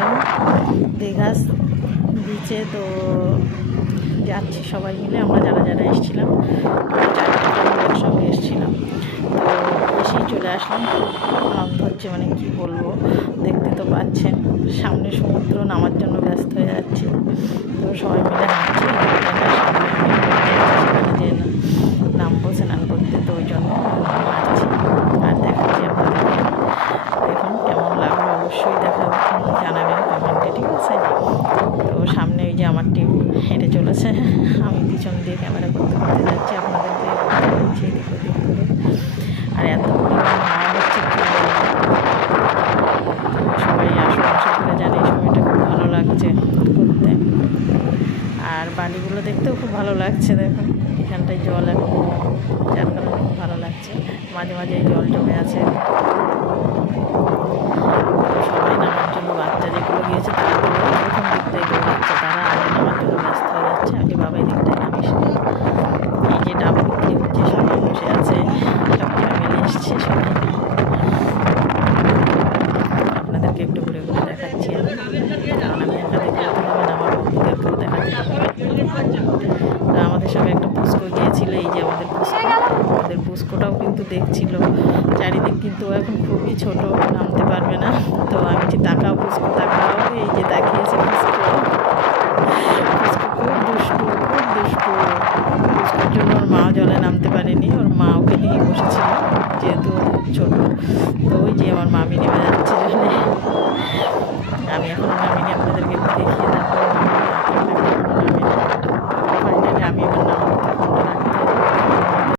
আসলাম দীঘা বিচে। তো যাচ্ছি সবাই মিলে, আমরা যারা যারা এসেছিলাম একসঙ্গে এসেছিলাম। তো এসেই চলে আসলাম, খুব আনন্দ হচ্ছে, মানে কি বলবো, দেখতে তো পাচ্ছেন সামনে সমুদ্র, নামার জন্য ব্যস্ত হয়ে যাচ্ছি। তো সবাই মিলে হাঁটছি, সেখানে যে নামবো স্নান করতে, তো ওই জন্য হাঁটছি আর দেখাচ্ছি আপনাদেরকে। দেখুন কেমন লাগলো অবশ্যই জানাবেন কমেন্টে, ঠিক আছে? তো সামনে ওই যে আমার টিম হেঁটে চলেছে, আমি পিছন দিয়ে ক্যামেরা করতে করতে যাচ্ছি, আপনাদেরকে দিচ্ছি এদিক ওদিক করে। আর এত পরিমাণ হাওয়া হচ্ছে কি বলবো। সবাই আশেপাশে ঘুরে যান, এই সময়টা খুব ভালো লাগছে ঘুরতে। আর বালিগুলো দেখতেও খুব ভালো লাগছে, দেখুন এখানটায় জল এখন, যার কারণে খুব ভালো লাগছে। মাঝে মাঝে জল জমে আছে। সবাই নামার জন্য, বাচ্চা যেগুলো গিয়েছে তারা প্রথম দিকটাই দৌড়াচ্ছে, তারা আগে নামার জন্য ব্যস্ত হয়ে যাচ্ছে, আগে বাবা এই দিকটায় নামিস। এই যে ডাব বিক্রি হচ্ছে, সবাই বসে আছে, সব ফ্যামিলি এসছে সবাই। আপনাদেরকে একটু ঘুরে ঘুরে দেখাচ্ছি আমি, কারণ আমি একা দেখলে তো হবে না, আমার বন্ধুদেরকেও দেখাতে হবে। তা আমাদের সঙ্গে একটা পুস্কো গিয়েছিল, এই যে আমাদের পুস্কোটাও কিন্তু দেখছিল চারিদিক, কিন্তু এখন খুবই ছোট, নামতে পারবে না। তো আমি যে তাকাও পুস্কো তাকাও, এই যে তাকিয়েছে পুস্কো। খুব দুষ্টু, খুব দুষ্টু। পুস্কোর জন্য ওর মাও জলে নামতে পারেনি, ওর মা ওকে